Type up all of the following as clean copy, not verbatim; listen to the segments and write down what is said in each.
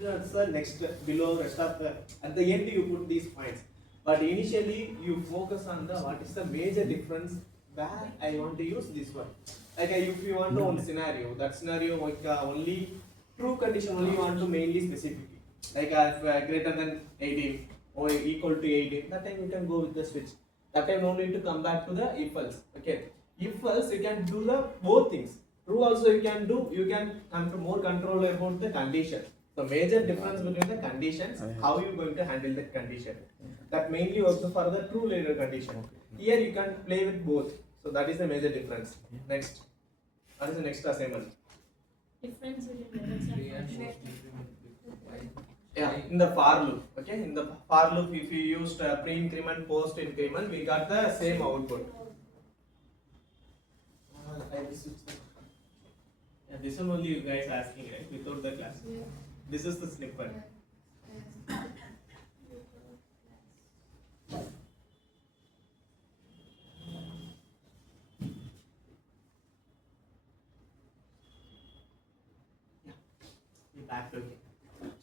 That's the next below rest of the at the end you put these points. But initially you focus on the what is the major difference where I want to use this one. Like if you want to one scenario, that scenario like only true condition only you want to mainly specify. Like if greater than 18 or equal to 18, that time you can go with the switch. That time no need to come back to the if else. Okay. If else you can do the both things. True also you can do, you can come to more control about the condition. The major difference between the conditions, how you going to handle the condition. That mainly works for the true later condition. Here you can play with both. So that is the major difference. Next. What is the next assignment? Difference between methods and functions. Yeah, in the for loop. Okay, in the for loop, if you used pre-increment, post-increment, we got the same output. Yeah, this one only you guys asking, right? Without the class. Yeah. This is the snippet. Back to it.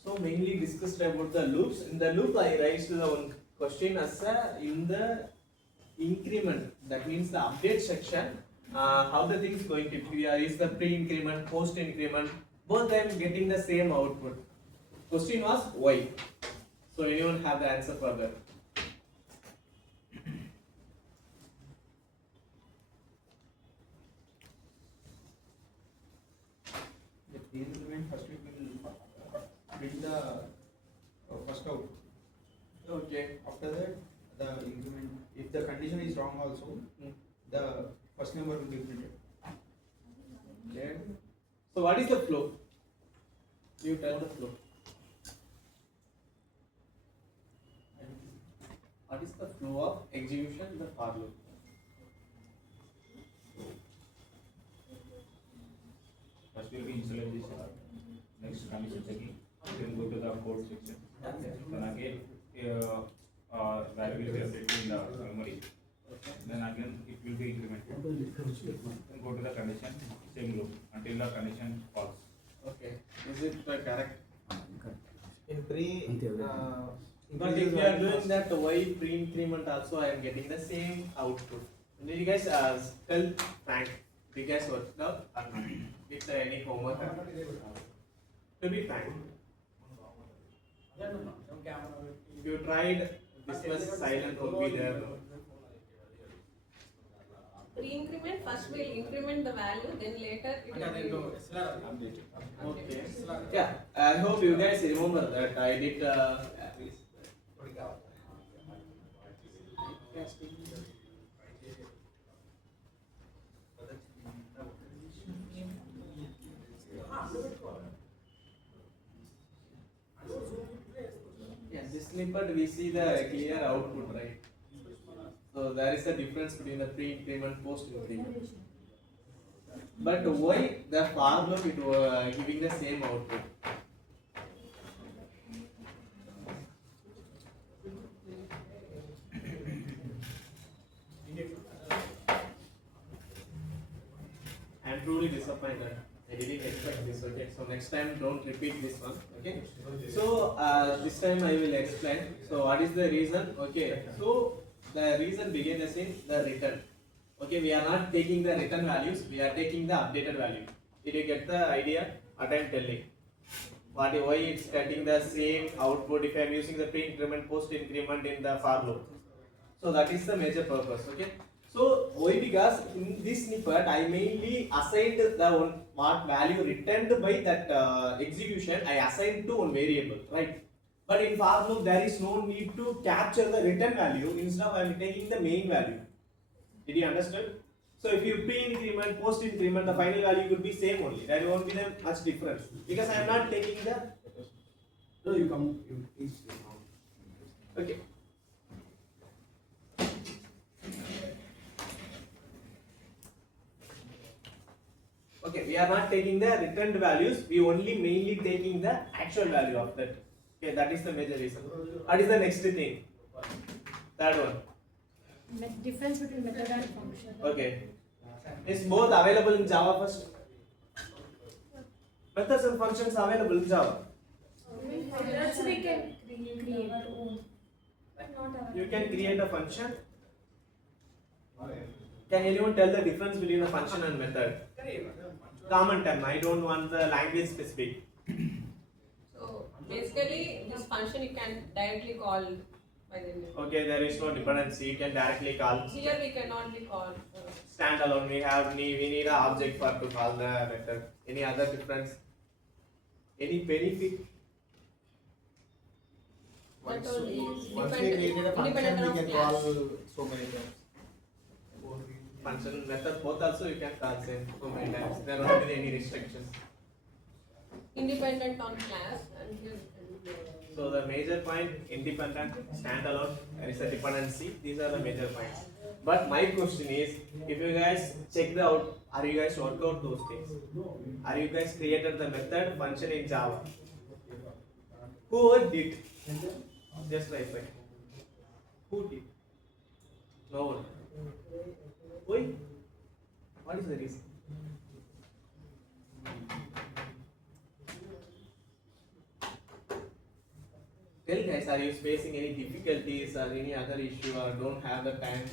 So mainly discussed about the loops. In the loop, I raised the one question as in the increment. That means the update section. How the things going to be? Is the pre-increment, post-increment, both them getting the same output? Question was why. So anyone have the answer for that? The increment first we will bring the first out. Okay. After that, the increment, if the condition is wrong also, the first number will be printed. Okay. So what is the flow? You tell the flow. What is the flow of execution in the for loop? First will be initialization, next condition checking, then go to the code section. Then again, value will be updated in the memory. Then again, it will be incremented. Then go to the condition, same loop until the condition false. Okay. Is it correct? In pre, But if you are doing that, why pre-increment also I am getting the same output? Did you guys tell Frank? Did you guys worked out or not? Did any homework? To be frank, if you tried, this much silent will be there. Pre-increment, first we'll increment the value, then later it will be. Okay. Yeah, I hope you guys remember that I did. Yeah, this snippet we see the clear output, right? So there is a difference between the pre-increment, post-increment. But why the for loop it was giving the same output? I am truly disappointed. I didn't expect this. Okay, so next time don't repeat this one. Okay. So this time I will explain. So what is the reason? Okay. So the reason began as in the return. Okay, we are not taking the return values. We are taking the updated value. Did you get the idea? What I am telling? Why it's getting the same output if I am using the pre-increment, post-increment in the for loop. So that is the major purpose. Okay. So why? Because in this snippet I mainly assigned the one what value returned by that execution I assigned to one variable, right? But in for loop there is no need to capture the return value. Instead of I am taking the main value. Did you understand? So if you pre-increment, post-increment, the final value could be same only. There won't be much difference because I am not taking the. no, you come, you please. Okay. Okay, we are not taking the returned values. We only mainly taking the actual value of that. Okay, that is the major reason. What is the next thing? Third one. Difference between method and function. Okay. Is both available in Java first? Methods and functions available in Java. Methods we can create our own, but not our You can create a function. Can anyone tell the difference between a function and method? Common term. I don't want the language specific. So basically, this function you can directly call by the name. Okay, there is no dependency. You can directly call. Here we cannot be called. Standalone. We need an object for to call the method. Any other difference? Any benefit? Once Method is we created a function, independent we of can class. call so many times. Function method both also you can call same so many times. There won't be any restrictions. Independent on class and here. So the major point, independent, standalone, there is a dependency. These are the major points. But my question is, if you guys checked out, are you guys work out those things? Are you guys created the method function in Java? Who did? Just right back. Who did? No one. Why? What is the reason? Tell guys, are you facing any difficulties or any other issue or don't have the time?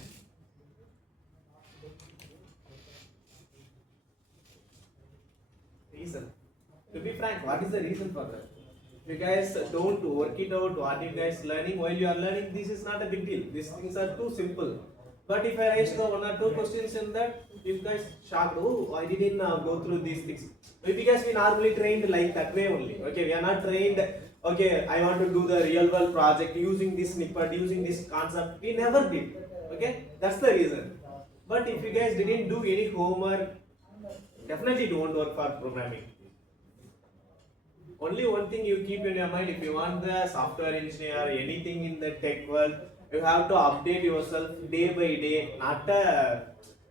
Reason. To be frank, what is the reason for that? You guys don't work it out, what you guys learning while you are learning, this is not a big deal. These things are too simple. But if I raise the one or two questions in that, you guys shocked, oh, I didn't go through these things. Because we normally trained like that way only. Okay, we are not trained, okay, I want to do the real world project using this snippet, using this concept. We never did. Okay, that's the reason. But if you guys didn't do any homework, definitely don't work for programming. Only one thing you keep in your mind, if you want the software engineer or anything in the tech world, you have to update yourself day by day, not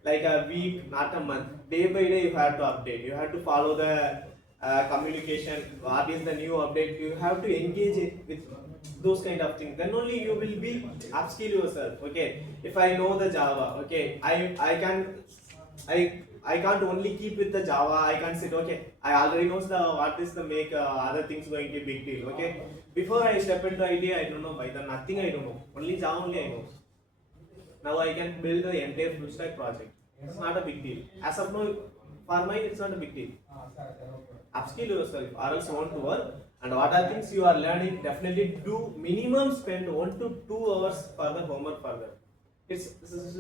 like a week, not a month. Day by day you have to update. You have to follow the communication. What is the new update? You have to engage it with those kind of things. Then only you will be upskill yourself. Okay. If I know the Java, okay, I can't only keep with the Java. I can't say okay, I already know what is the make other things going to be big deal. Okay, before I step into idea, I don't know Python, nothing I don't know. Only Java only I know. Now I can build the entire full stack project. It's not a big deal. As of now, for mine, it's not a big deal. Upskill yourself, or else you want to work. And what are things you are learning? Definitely do minimum spend 1 to 2 hours for the homework further. It's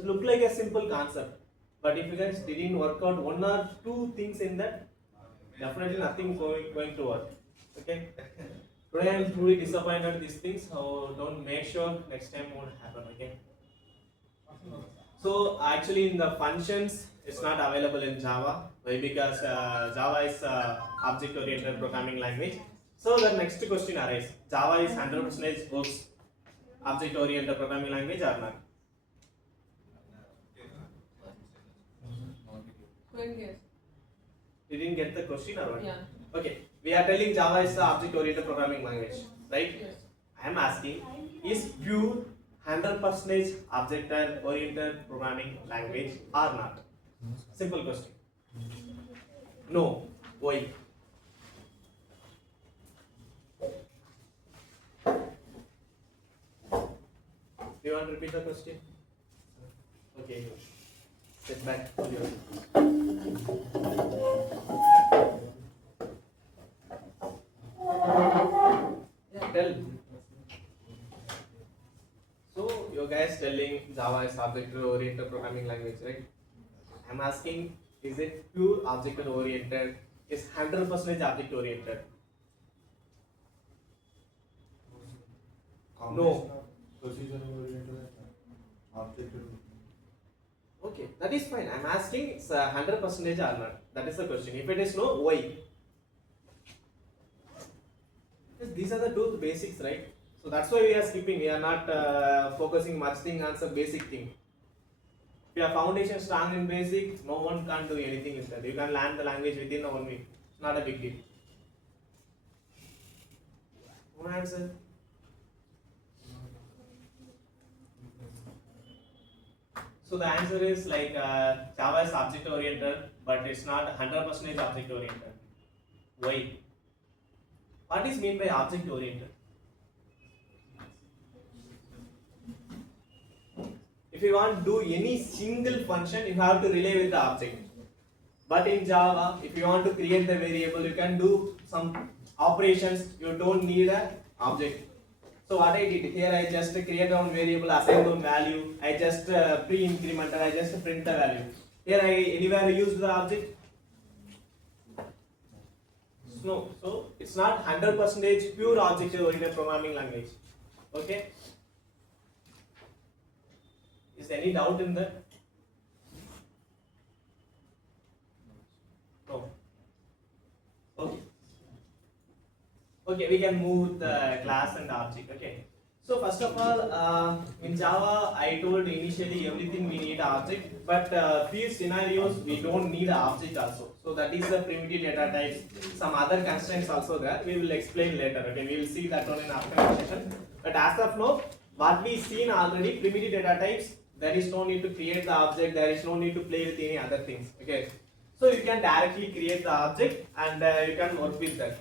look like a simple concept. But if you guys didn't work out 1 or 2 things in that, definitely nothing going to work. Okay. Today I am truly disappointed these things. So don't make sure next time won't happen. Okay. So actually in the functions, it's not available in Java. Why? Because Java is object-oriented programming language. So the next question arises: Java is 100% works object-oriented programming language or not? Yes. You didn't get the question or what? Yeah. Okay, we are telling Java is the object-oriented programming language, right? Yes. I am asking, is pure 100% object-oriented programming language or not? Simple question. No. Why? Do you want to repeat the question? Okay. Sit back. Tell. So you guys telling Java is object-oriented programming language, right? I'm asking, is it pure object-oriented? Is 100% object-oriented? No. Procedure oriented, object oriented. Okay, that is fine. I'm asking it's 100% or not. That is the question. If it is no, why? Because these are the two basics, right? So that's why we are skipping. We are not focusing much thing on some basic thing. If your foundation strong in basic, no one can't do anything with that. You can learn the language within 1 week. It's not a big deal. One answer. So the answer is like Java is object oriented, but it's not 100% object oriented. Why? What is mean by object oriented? If you want to do any single function, you have to relay with the object. But in Java, if you want to create the variable, you can do some operations. You don't need an object. So what I did here, I just create one variable, assign one value. I just pre-increment, I just print the value. Here I anywhere use the object. No, so it's not 100% pure object-oriented programming language. Okay. Is there any doubt in that? No. Okay. Okay, we can move the class and object. Okay. So first of all, in Java, I told initially everything we need object, but few scenarios we don't need an object also. So that is the primitive data types. Some other constraints also there. We will explain later. Okay, we will see that one in upcoming session. But as of now, what we seen already, primitive data types. There is no need to create the object. There is no need to play with any other things. Okay, so you can directly create the object and you can work with that.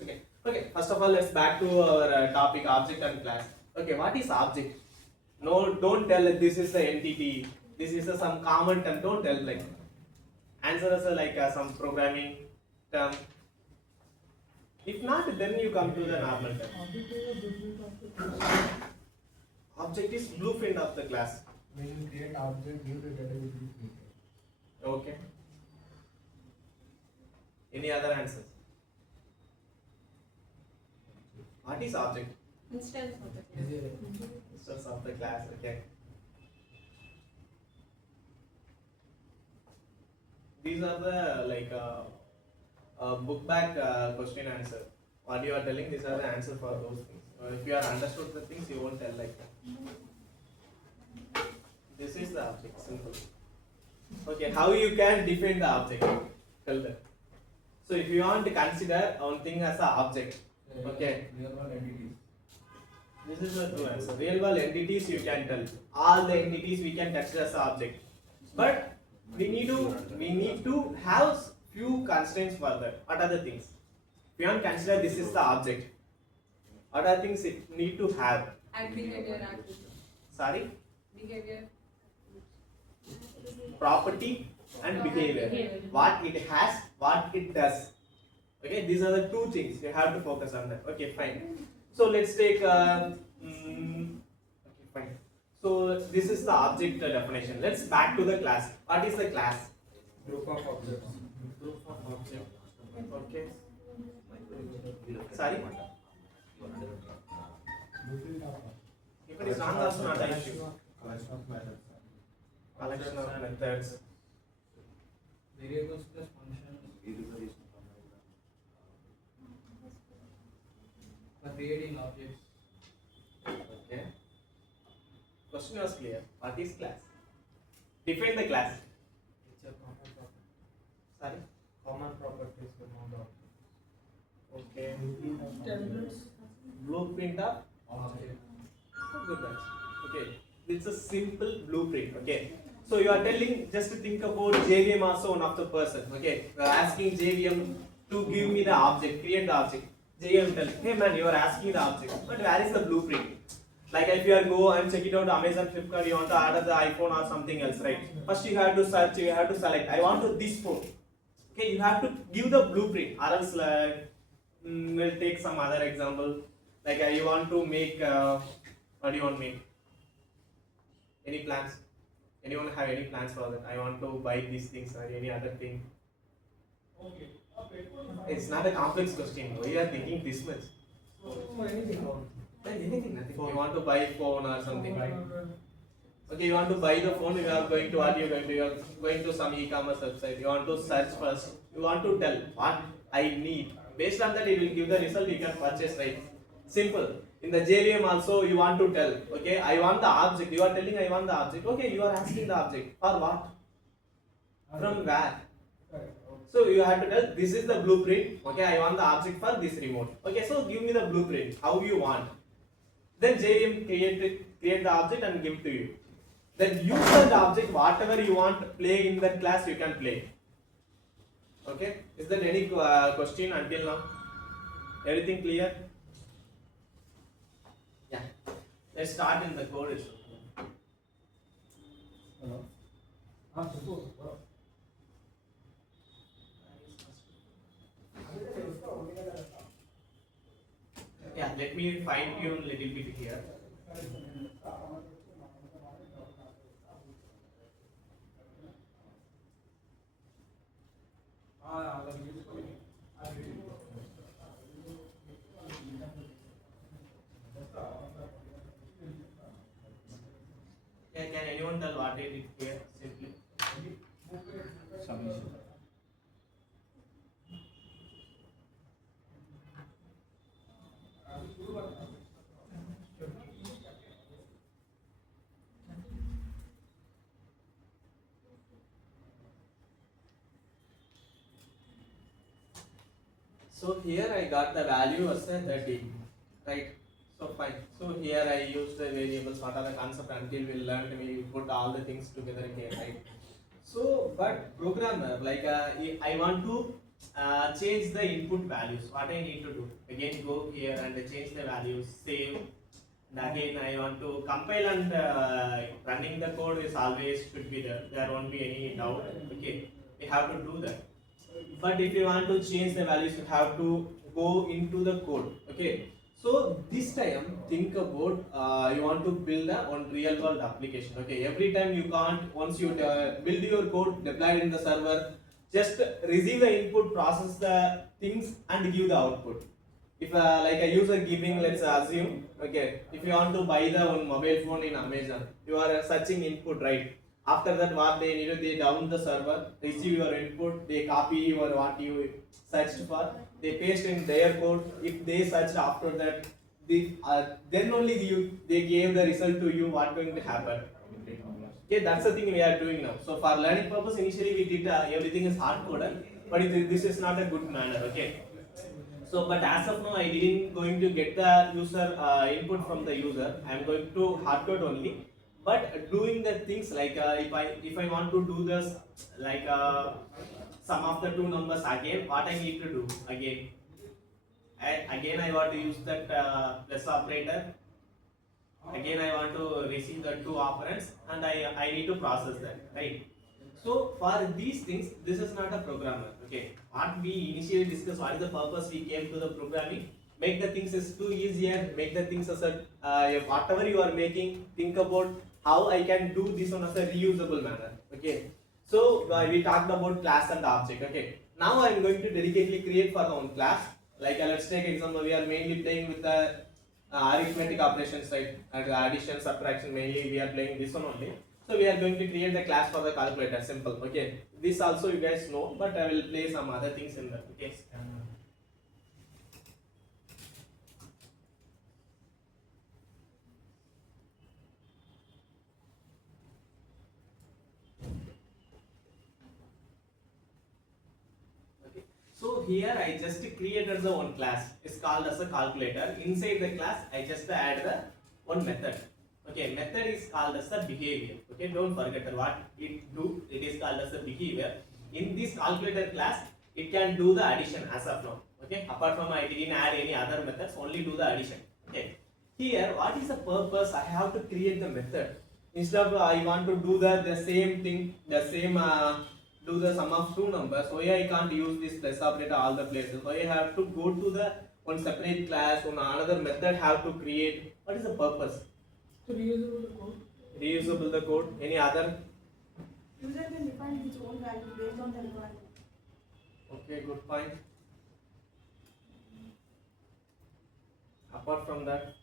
Okay. Okay, first of all, let's back to our topic, object and class. Okay, what is object? No, don't tell that this is the entity, this is some common term, don't tell like. Answer us like some programming term. If not, then you come to the normal term. Object is blueprint of the class. When you create object, give the data will be created. Okay. Any other answers? What is object? Instance of the class. Instance of the class, okay. These are the like book back question answer. What you are telling, these are the answer for those things. If you are understood the things, you won't tell like that. This is the object, simple. Okay, how you can define the object? Tell them. So if you want to consider one thing as an object, okay. Real world entities. This is the true answer. Real world entities you can tell. All the entities we can consider as an object. But we need to have few constraints for that. What are the things? If you want to consider this is the object, what are things it need to have? Add behavior attribute. Sorry? Behavior. Property and behavior. What it has, what it does. Okay, these are the two things you have to focus on that. Okay, fine. So let's take okay, fine. So this is the object definition. Let's back to the class. What is the class? Group of objects. Group of objects. Okay. Sorry? Blueprint of If it is wrong, also not an issue. Collection of methods. Collection of methods. variables plus functions for creating objects. Okay. Question was clear. What is class? Define the class. It's a common property. Sorry. Common properties among the Okay. objects. Blueprint of Object. good answer. Okay. It's a simple blueprint. Okay. So you are telling just to think about JVM also one of the person. Okay. You are asking JVM to give me the object, create the object. JVM tell, hey man, you are asking the object, but where is the blueprint? Like if you are go and check it out Amazon, Flipkart, you want to order the iPhone or something else, right? First you have to search, you have to select. I want to this phone. Okay, you have to give the blueprint. Or else we'll take some other example. Like you want to make what do you want to make? Any plans? Anyone have any plans for that? I want to buy these things or any other thing. Okay. It's not a complex question. Why you are thinking this much? Anything. Like anything, nothing. You want to buy phone or something, right? Okay, you want to buy the phone. You are going to what you are going to? You are going to some e-commerce website. You want to search first. You want to tell what I need. Based on that, it will give the result. You can purchase, right? Simple. In the JVM also, you want to tell. Okay, I want the object. You are telling I want the object. Okay, you are asking the object for what? From where? So you have to tell this is the blueprint. Okay, I want the object for this remote. Okay, so give me the blueprint. How you want? Then JVM create the object and give to you. Then use that object whatever you want to play in that class you can play. Okay, is there any question until now? Everything clear? Yeah. Let's start in the code itself. Yeah, let me fine tune a little bit here. Yeah, can anyone tell what I did here simply? Submission. So here I got the value as a 30, right? So fine. So here I used the variables, what are the concept until we learned, we put all the things together here, right? So, but programmer, like I want to change the input values. What I need to do? Again, go here and change the values, save. And again, I want to compile and running the code is always should be there. There won't be any doubt. Okay, we have to do that. But if you want to change the values, you have to go into the code. Okay, so this time think about you want to build a one real world application. Okay, every time you can't, once you build your code, deploy it in the server, just receive the input, process the things and give the output. If like a user giving, let's assume, okay, if you want to buy the one mobile phone in Amazon, you are searching input, right? After that, what they need to, they down the server, receive your input, they copy your what you searched for, they paste in their code. If they searched after that, then only they gave the result to you. What going to happen? Okay, that's the thing we are doing now. So for learning purpose, initially we did everything is hard coded, but this is not a good manner. Okay. So, but as of now, I didn't going to get the user input from the user. I am going to hard code only. But doing the things like if I want to do this like sum of the two numbers again, what I need to do again? Again I want to use that plus operator. Again I want to receive the two operands, and I need to process that, right? So for these things, this is not a programmer. Okay, what we initially discussed, what is the purpose we came to the programming? Make the things is too easier. Make the things as a whatever you are making. Think about how I can do this on as a reusable manner. Okay, so we talked about class and object. Okay, now I am going to dedicatedly create for our own class. Like let's take example. We are mainly playing with the arithmetic operations, right? Addition, subtraction. Mainly we are playing this one only. So we are going to create the class for the calculator, simple. Okay, this also you guys know, but I will play some other things in that. Okay. Okay. So here I just created the one class. It's called as a calculator. Inside the class, I just add the one method. Okay, method is called as the behavior. Okay, don't forget what it do. It is called as the behavior. In this calculator class, it can do the addition as of now. Okay, apart from I didn't add any other methods, only do the addition. Okay, here what is the purpose? I have to create the method. Instead of I want to do the same thing, the same do the sum of two numbers. So I can't use this plus operator all the places. So I have to go to the one separate class, on another method have to create. What is the purpose? So reusable the code. Reusable the code. Any other? User can define its own value based on the requirement. Okay, good point. Apart from that,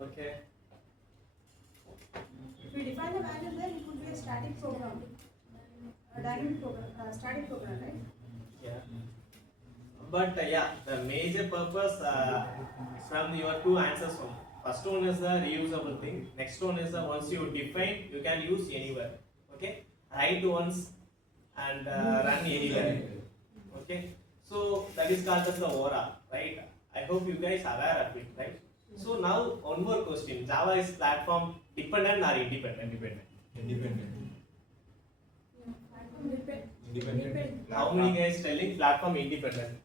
okay. If we define the value, then it could be a static program, a dynamic program, static program, right? Yeah. But yeah, the major purpose from your two answers one. First one is the reusable thing. Next one is the once you define, you can use anywhere. Okay, write once and run anywhere. Okay, so that is called as the aura, right? I hope you guys are aware of it, right? So now one more question: Java is platform dependent or independent? Independent. Independent. How many guys telling platform independent?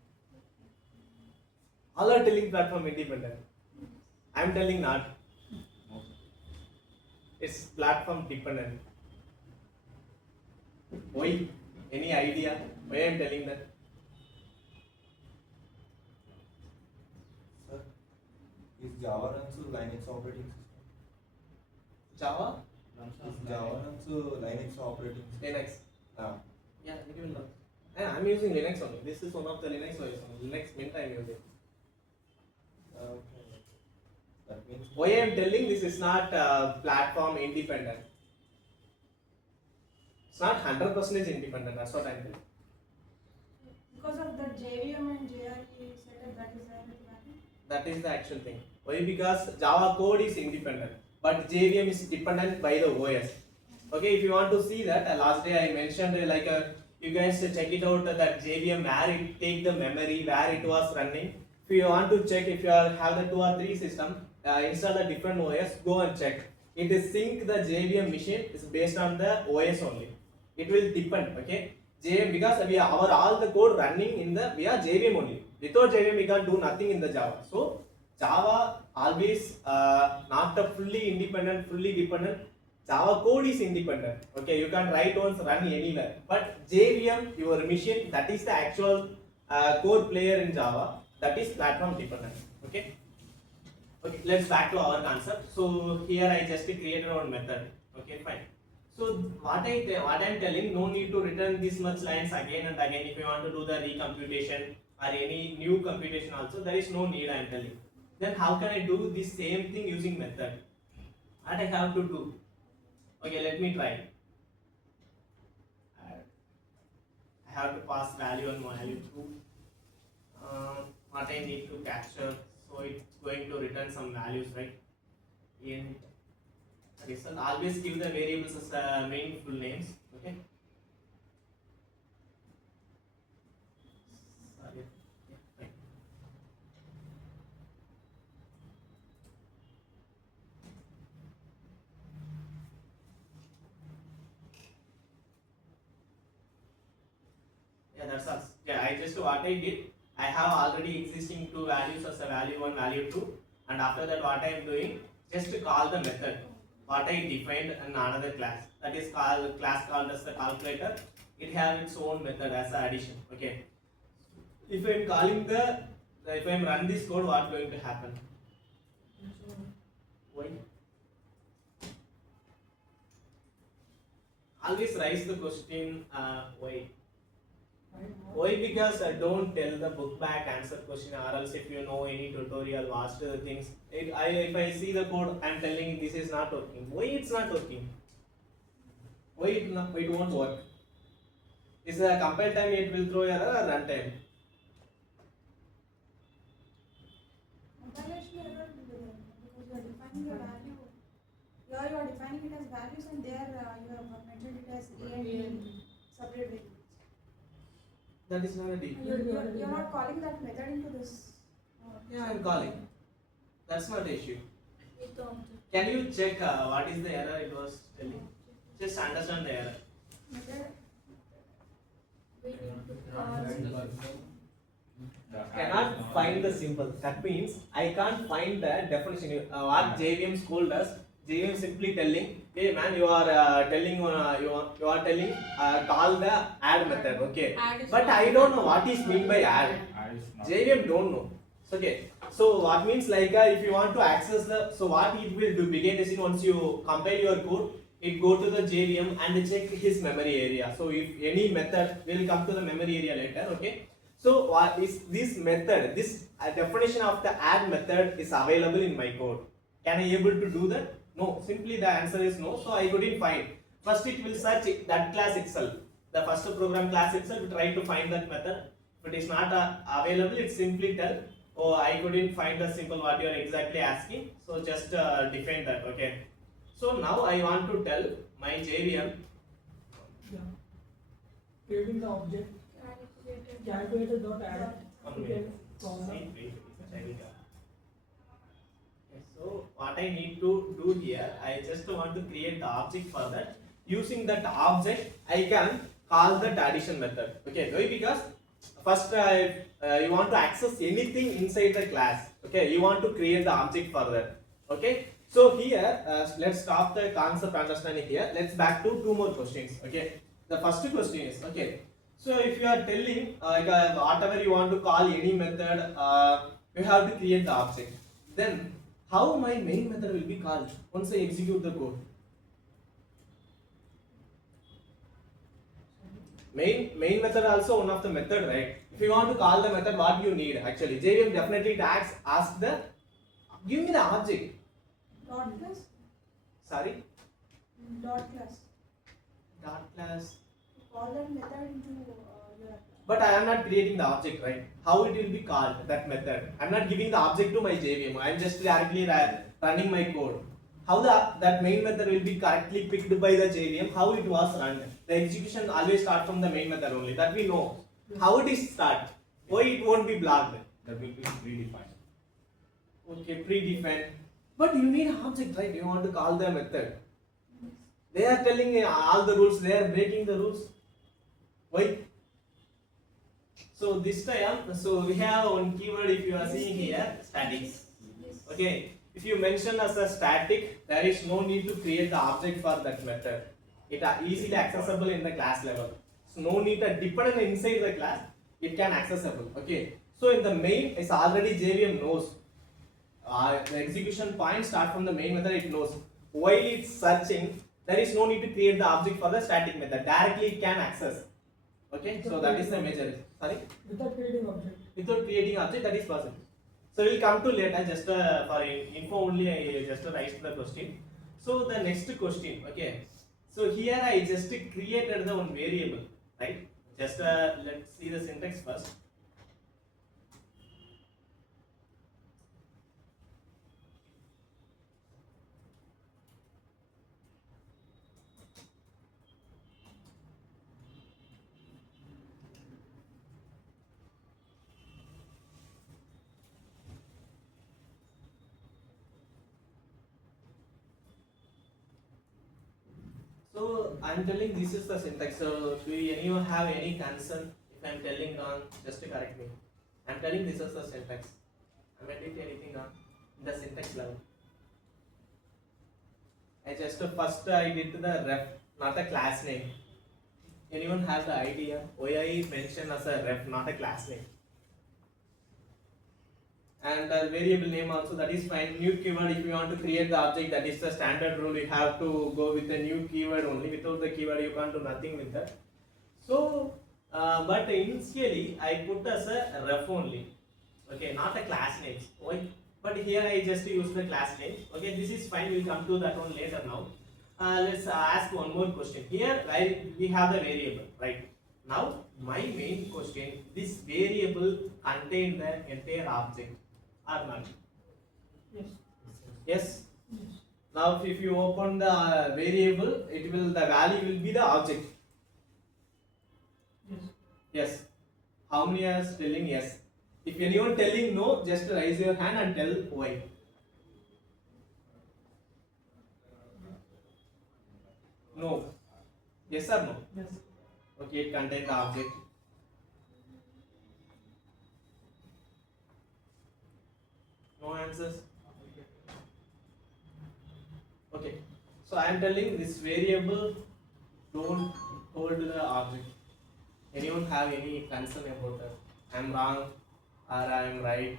All are telling platform independent. I am telling not. It's platform dependent. Why? Any idea? Why I am telling that? Sir, is Java runs Linux operating system? Java? Is Java runs Linux operating system? Linux. Ah, Yeah, it will not. Yeah, I'm using Linux only. This is one of the Linux OS. Linux Mint I'm using. okay. That means Why I am telling this is not platform independent. It's not 100% independent. That's what I'm telling. Because of the JVM and JRE setup, that is there with value. That is the actual thing. Why? Because Java code is independent, but JVM is dependent by the OS. Okay, if you want to see that, last day I mentioned you guys check it out that JVM where it take the memory where it was running. If you want to check, if you have the 2 or 3 system, install a different OS, go and check. It is sync the JVM machine is based on the OS only. It will depend. Okay, JVM because we our all the code running in the via JVM only. Without JVM we can't do nothing in the Java. So Java always not a fully independent, fully dependent. Java code is independent. Okay, you can write once, run anywhere. But JVM, your machine, that is the actual core player in Java. That is platform dependent. Okay. Okay, let's back to our concept. So here I just created one method. Okay, fine. So what I'm telling, no need to return this much lines again and again. If you want to do the recomputation or any new computation also, there is no need. I'm telling. Then how can I do the same thing using method? What I have to do? Okay, let me try. I have to pass value 1, value 2. What I need to capture, so it's going to return some values, right? Int result. Always give the variables as meaningful names. Okay. Sorry. Yeah, fine. Yeah, that's us. Yeah, I just what I did. I have already existing 2 values as a value 1, value 2, and after that what I am doing, just to call the method what I defined in another class. That is called class called as the calculator. It has its own method as a addition. Okay. If I am calling if I am run this code, what going to happen? Why? Always raise the question why. Why? Because I don't tell the book back answer question, or else if you know any tutorial, watch the things. If I see the code, I am telling this is not working. Why it's not working? Why it won't work? Is a compile time it will throw error or runtime? Compilation error will be there because you are defining the value. Here you are defining it as values, and there you have mentioned it as A and B separate variables. That is not a deep. You're not calling that method into this. Yeah, I am calling. That's not the issue. Can you check what is the error it was telling? Just understand the error. Method. Cannot find the symbol. That means I can't find the definition. What JVM school does, JVM simply telling, hey man, you are telling you are telling call the add method, okay? Add is But not I don't know what is mean by add. Add is not. JVM don't know. Okay. So what means if you want to access so what it will do, begin this once you compile your code, it go to the JVM and check his memory area. So if any method will come to the memory area later, okay? So what is this method? This definition of the add method is available in my code. Can I able to do that? No. Simply the answer is no. So I couldn't find. First it will search that class itself. The first program class itself try to find that method. If it is not available, it simply tell, oh, I couldn't find the symbol what you are exactly asking. So just define that. Okay. So now I want to tell my JVM. Yeah. Creating the object. Calculator dot add. Okay, so what I need to do here, I just want to create the object for that. Using that object, I can call that addition method. Okay, why? Because first you want to access anything inside the class. Okay, you want to create the object for that. Okay, so here let's stop the concept understanding here. Let's back to two more questions. Okay, the first question is, okay, so if you are telling whatever you want to call any method, you have to create the object. Then how my main method will be called once I execute the code? Main method also one of the method, right? If you want to call the method, what you need actually? JVM definitely tags ask the give me the object. Dot class? Sorry, Dot class. dot class. Call that method into your But I am not creating the object, right? How it will be called that method? I am not giving the object to my JVM. I am just directly running my code. How that main method will be correctly picked by the JVM? How it was run? The execution always start from the main method only. That we know. How it is start? Why it won't be blocked? That will be predefined. Okay, predefined. But you need object, right? You want to call the method. They are telling all the rules. They are breaking the rules. Why? So this time, so we have one keyword. If you are seeing here, static. Okay. If you mention as a static, there is no need to create the object for that method. It are easily accessible in the class level. So no need to dependent inside the class. It can accessible. Okay. So in the main, it's already JVM knows. The execution point start from the main method. It knows. While it's searching, there is no need to create the object for the static method. Directly it can access. Okay. So that is the major. Sorry. Without creating object. Without creating object, that is possible. So we'll come to later. Just for info only, I just raised the question. So the next question, okay. So here I just created the one variable, right? Just let's see the syntax first. So I'm telling this is the syntax. So do anyone have any concern if I'm telling wrong? Just to correct me. I'm telling this is the syntax. Am I doing anything wrong in the syntax level? I just first I did the ref, not a class name. Anyone have the idea why I mention as a ref, not a class name? And the variable name also, that is fine. New keyword, if you want to create the object, that is the standard rule. You have to go with the new keyword only. Without the keyword, you can't do nothing with that. So, but initially I put as a ref only. Okay, not a class name. Why? But here I just use the class name. Okay, this is fine. We'll come to that one later now. Let's ask one more question. Here we have the variable, right? Now my main question: this variable contain the entire object or not? Yes. Yes. Yes. Now if you open the variable, the value will be the object. Yes. Yes. How many are telling yes? If anyone telling no, just raise your hand and tell why. No. Yes or no? Yes. Okay, it contains the object. No answers. Okay. So I am telling this variable don't hold the object. Anyone have any concern about that? I am wrong or I am right?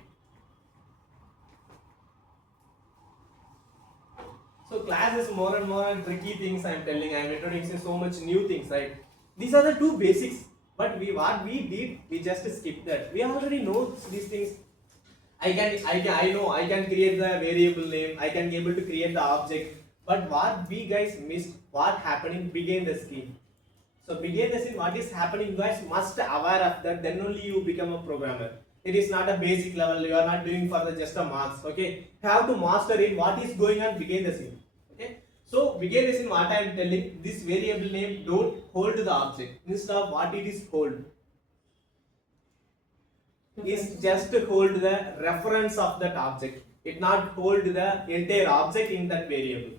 So class is more and more tricky things I am telling. I am introducing so much new things, right? These are the two basics. But what we did, we just skipped that. We already know these things. I know I can create the variable name. I can be able to create the object. But what we guys missed, what happening behind the scene. So behind the scene, what is happening, you guys must aware of that. Then only you become a programmer. It is not a basic level. You are not doing for the just a marks. Okay, you have to master it. What is going on behind the scene. Okay. So behind the scene, what I am telling, this variable name don't hold the object. Instead of what it is hold. Is just to hold the reference of that object. It not hold the entire object in that variable.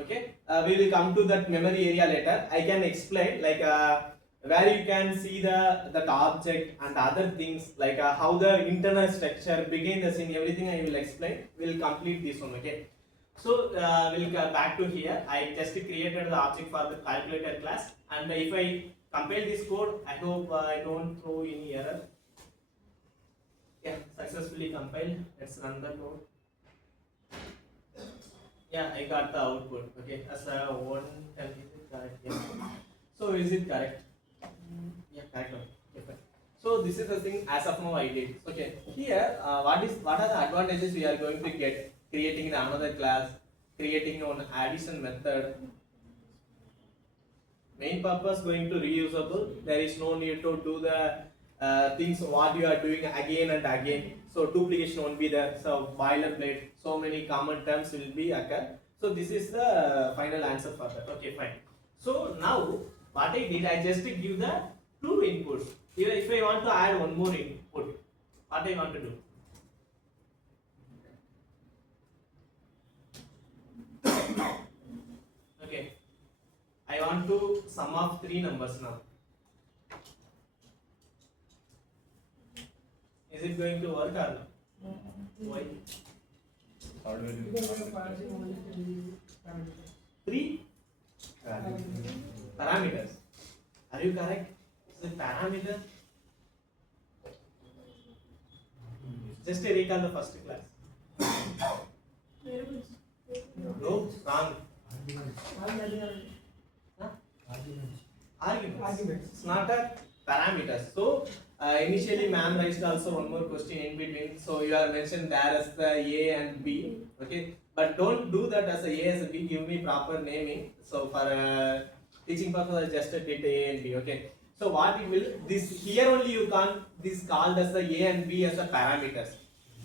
Okay, we will come to that memory area later. I can explain like where you can see that object and other things like how the internal structure behind the scene, everything I will explain. We'll complete this one. Okay. So we'll go back to here. I just created the object for the calculator class, and if I compile this code, I hope I don't throw any error. Yeah, successfully compiled. Let's run the code. Yeah, I got the output. Okay, as a one, is it correct? Yeah. So is it correct? Yeah, correct. Okay, fine. So this is the thing as of now I did. Okay, here what are the advantages we are going to get creating another class, creating an addition method. Main purpose going to reusable. There is no need to do the things what you are doing again and again. So duplication won't be there. So boilerplate, so many common terms will be occur. So this is the final answer for that. Okay, fine. So now what I did, I just give the two inputs. Here, if I want to add one more input, what I want to do? Okay, I want to sum of three numbers now. Is it going to work or not? Why? Hardware is Because we are passing only three parameters. Three parameters. Are you correct? Is it parameter? Just recall the first class. Variables. No, wrong. Arguments. Arguments. It's not a parameter. So initially, ma'am raised also one more question in between. So you are mentioned there as the A and B. Okay, but don't do that as a as a B. Give me proper naming. So for teaching purpose, I just did A and B. Okay. So what you will this here only you can't this called as the A and B as a parameters.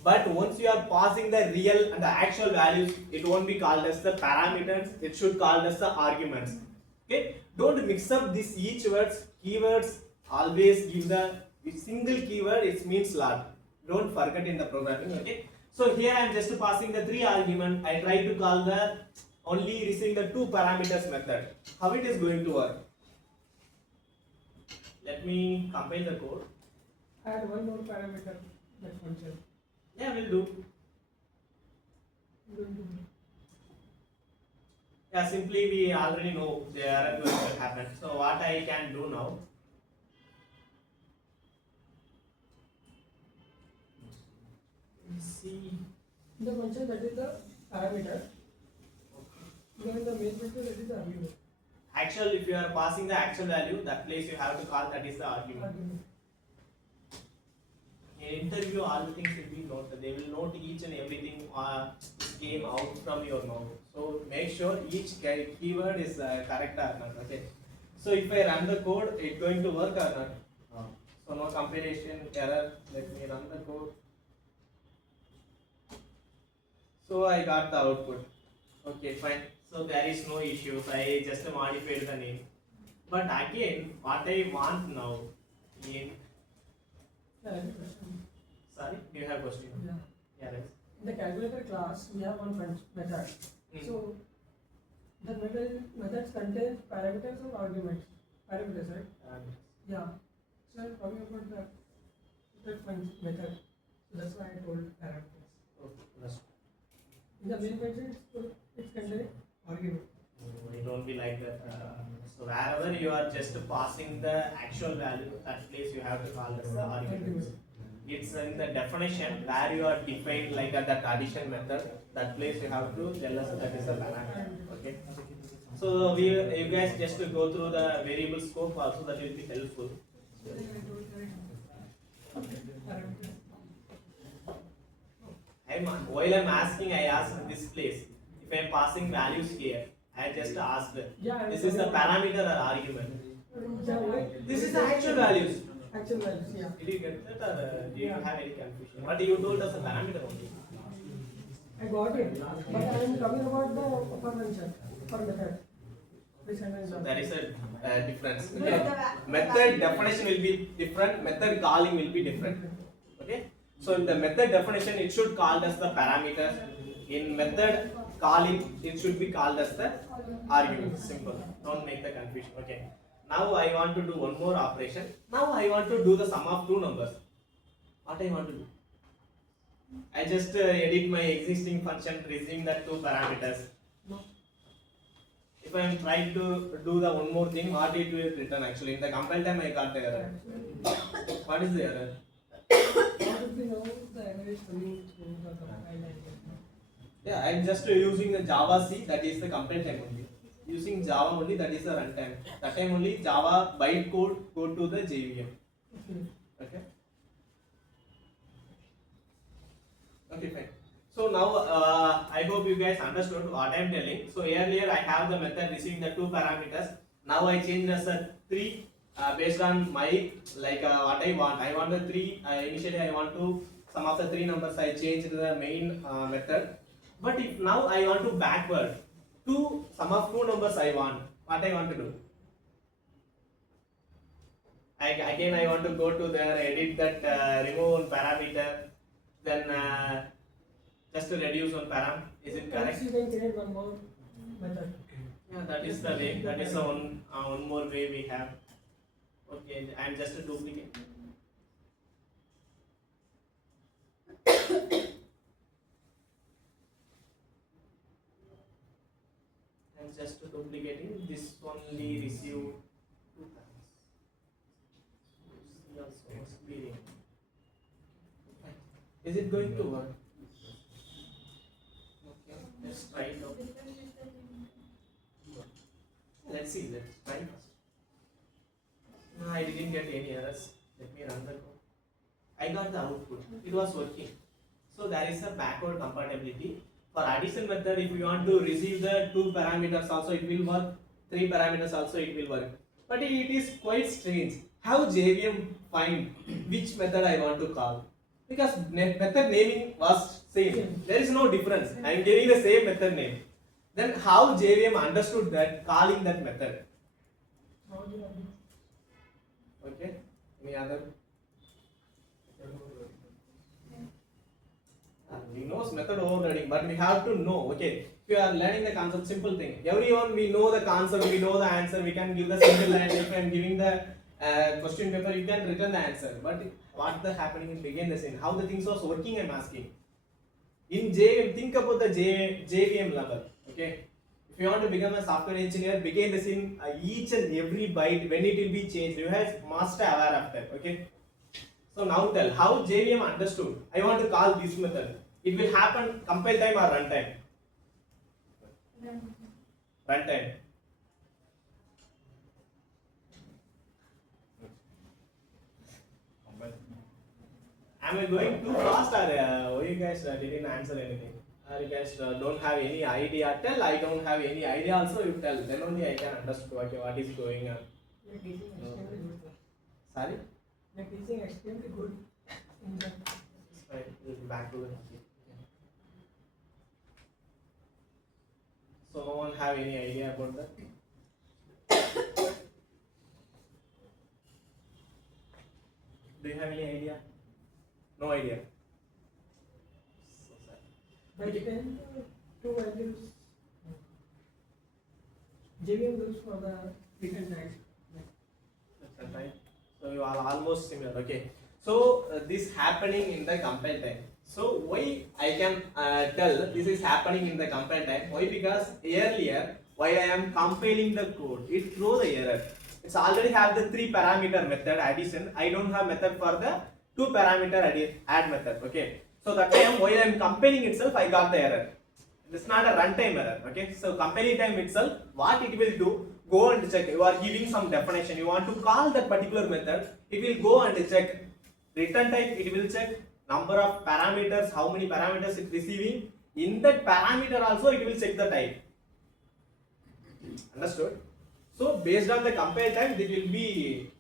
But once you are passing the real and the actual values, it won't be called as the parameters. It should called as the arguments. Okay. Don't mix up these each words, keywords. Always give the single keyword. It means lot. Don't forget in the programming. Okay. So here I am just passing the three argument. I try to call the only receiving the two parameters method. How it is going to work? Let me compile the code. Add one more parameter, that function. Yeah, we'll do. Yeah, simply we already know they are going to happen. So what I can do now? See. The function that is the parameter. Then the main function that is the argument. Actual, if you are passing the actual value, that place you have to call that is the argument. Argument. In interview, all the things will be noted. They will note each and everything came out from your mouth. So make sure each keyword is correct or not. Okay. So if I run the code, it's going to work or not? So no compilation error. Let me run the code. So I got the output. Okay, fine. So there is no issues. I just modified the name. But again, what I want now in sorry, you have question. Yeah. Yeah, right. In the calculator class, we have one method. So the methods contain parameters or arguments. Parameters, right? Yeah. So I'm talking about the method. So that's why I told parameters. Okay, that's In the main function, it's containing argument. it don't be like that. So wherever you are just passing the actual value, that place you have to call as the argument. It's in the definition where you are defined like that addition method. That place you have to tell us that is a parameter. Okay. So you guys just to go through the variable scope also, that will be helpful. While I'm asking, I ask this place. If I'm passing values here, I just asked. Yeah, This is the parameter or argument. Yeah, right. This is the actual values. Actual values, yeah. Did you get that or do you have any confusion? What you told us a parameter only. I got it. But I am talking about the upper function, upper method. Which I So there is a difference. No, Okay. the Method definition will be different. Method calling will be different. Okay. So in the method definition, it should called as the parameter. In method calling, it should be called as the argument. Simple. Don't make the confusion. Okay. Now I want to do one more operation. Now I want to do the sum of two numbers. What I want to do? I just edit my existing function, resume the two parameters. If I am trying to do the one more thing, what it will return actually? In the compile time I got the error. What is the error? How do we know the error is coming through the compile language? Yeah, I am just using the Java C, that is the compile time only. Using Java only, that is the runtime. That time only Java bytecode go to the JVM. Okay. Okay, fine. So now I hope you guys understood what I am telling. So earlier I have the method receiving the two parameters. Now I changed as a 3 based on my what I want. I want the 3. Initially I want to sum of the 3 numbers. I changed the main method. But if now I want to backward to sum of 2 numbers I want. What I want to do? Again I want to go to there, edit that, remove one parameter, then just to reduce one param. Is it correct? You can create one more method. Yeah, that is the way. That is the one more way we have. Okay, I am just a duplicate. I am just duplicating. This only receive 2 times. C also must be there. Is it going to work? Okay, let's try it out. Let's see, let's try first. No, I didn't get any errors. Let me run the code. I got the output. It was working. So there is a backward compatibility. For addition method, if you want to receive the 2 parameters also, it will work. 3 parameters also, it will work. But it is quite strange. How JVM find which method I want to call? Because method naming was same. There is no difference. I am giving the same method name. Then how JVM understood that calling that method? How do you Okay. Any other? We know method overloading, but we have to know. Okay. If you are learning the concept, simple thing. Everyone we know the concept, we know the answer. We can give the single line. If I am giving the question paper, you can return the answer. But what the happening in begin the scene? How the things was working? I am asking. In JVM, think about the JVM level. Okay. If you want to become a software engineer, begin the scene. Each and every byte when it will be changed, you must aware of that. Okay. So now tell how JVM understood. I want to call this method. It will happen compile time or runtime. Runtime. Am I going too fast or you guys didn't answer anything? Or you guys don't have any idea? Tell I don't have any idea also you tell. Then only I can understand what is going on. Your teaching extremely good. Sorry? Your teaching extremely good. Right, we'll be back to the topic. So no one have any idea about that? Do you have any idea? No idea. So sad. But then two values. JVM looks for the return type. That's right. So you are almost similar. Okay. So this happening in the compile time. So why I can tell this is happening in the compile time? Why? Because earlier while I am compiling the code, it throws the error. It's already have the 3 parameter method addition. I don't have method for the 2 parameter add method. Okay. So that time while I am compiling itself, I got the error. It's not a runtime error. Okay. So compiling time itself, what it will do? Go and check. You are giving some definition. You want to call that particular method. It will go and check. Return type. It will check number of parameters. How many parameters it receiving. In that parameter also, it will check the type. Understood? So based on the compile time, it will be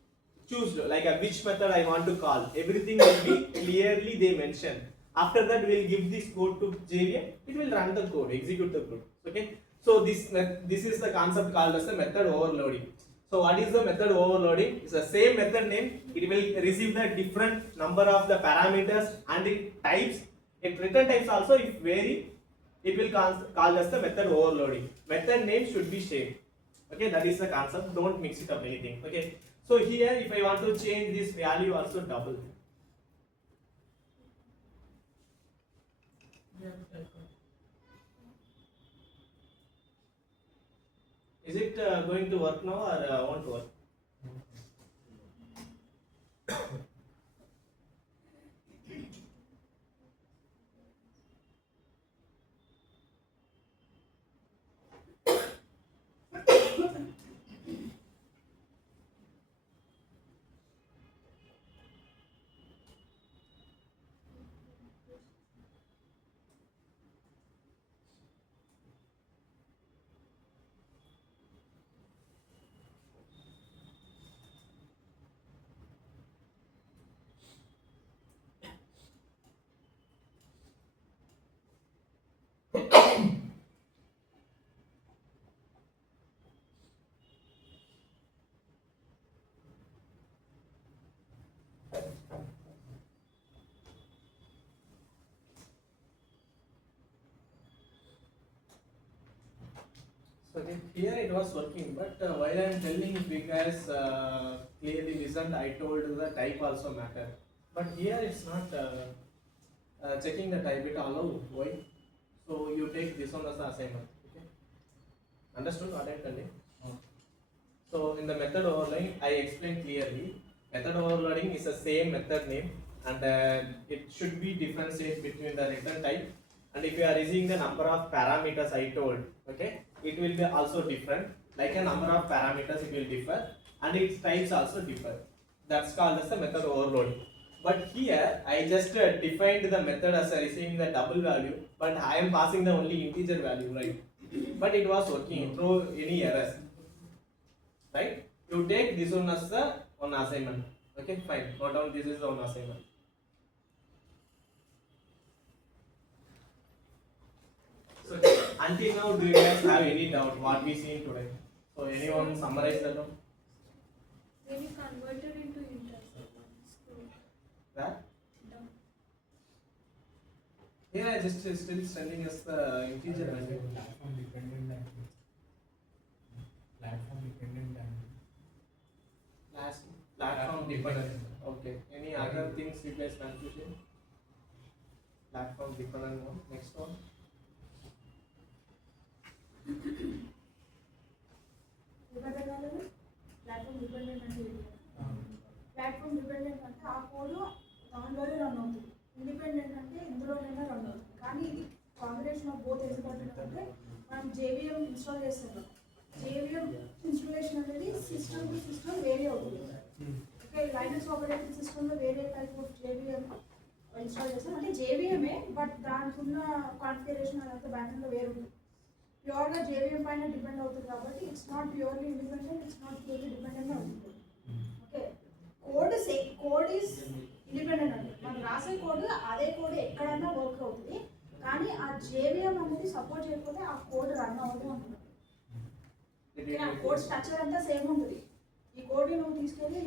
choose like which method I want to call. Everything will be clearly they mention. After that, we will give this code to JVM. It will run the code, execute the code. Okay. So this is the concept called as the method overloading. So what is the method overloading? It's the same method name. It will receive the different number of the parameters and the types. In return types also it vary. it will call as the method overloading. Method name should be same. Okay, that is the concept. Don't mix it up anything. Okay, so here if I want to change this value also double. Is it going to work now or won't work? So here it was working, but while I am telling, if you guys clearly listened, I told the type also matter. But here it's not checking the type, it allow. Why? So you take this one as the assignment. Okay. Understood what I am telling? So in the method overloading, I explained clearly. Method overloading is the same method name, and it should be differentiate between the return type. And if you are using the number of parameters I told, okay, it will be also different. Like a number of parameters, it will differ, and its types also differ. That's called as the method overloading. But here I just defined the method as receiving the double value, but I am passing the only integer value, right? But it was working through any errors, right? You take this one as the one assignment. Okay, fine. Note down this is the one assignment. So until now, do you guys have any doubt what we seen today? So anyone summarize that one? When you converted into integer, That? Yeah, I just still sending us the integer value. Platform dependent. Okay. Any other things you guys confusion? Platform dependent one. Next one. Platform dependent అంటే platform dependent అంటే ఆ code దానిలోనే run అవుతుంది. Independent అంటే ఇందులోనైనా run అవుతుంది. కానీ ఇది combination of both ఎందుకు అంటే మనం జేవిఎం ఇన్స్టాల్ చేస్తాం. జేవిఎం ఇన్స్టాలేషన్ అనేది సిస్టమ్ టు సిస్టమ్ వేరే అవుతుంది. ఓకే, లైనక్స్ ఆపరేటింగ్ సిస్టంలో వేరే టైప్ ఆఫ్ జేవిఎం ఇన్స్టాల్ చేస్తాం. అంటే జేవిఎంఏ, బట్ దానికి ఉన్న కాన్ఫిగరేషన్ అదంతా బ్యాక్ఎండ్లో వేరు ఉంటుంది. ప్యూర్గా జేవిఎం పైన డిపెండ్ అవుతుంది కాబట్టి it's not purely independent, it's not purely dependent అవుతుంది. ఓకే, కోడ్ ఈజ్ ఇండిపెండెంట్ అంటే మనం రాసే కోడ్ అదే కోడ్ ఎక్కడైనా వర్క్ అవుతుంది. కానీ ఆ జేవిఎం అనేది సపోర్ట్ చేయకపోతే ఆ కోడ్ రన్ అవుతూ ఉంటుంది. ఆ కోడ్ స్ట్రక్చర్ అంతా సేమ్ ఉంటుంది. ఈ కోడ్ని నువ్వు తీసుకెళ్ళి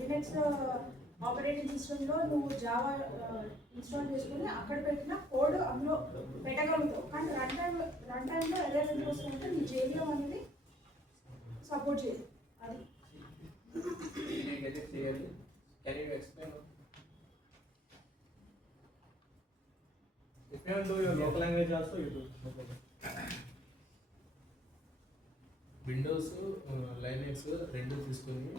లినక్స్ ఆపరేటింగ్ సిస్టంలో నువ్వు జావా ఇన్స్టాల్ చేసుకుని అక్కడ పెట్టిన కోడ్ అందులో పెట్టగలుగుతావు. కానీ రన్ టైంలో ఎర్రర్ ఎందుకు వస్తుందంటే నీ జేవిఎం అనేది సపోర్ట్ చేయదు. అది Can you explain? If you want to do your local language also, you do. Windows Linux రెండు తీసుకొని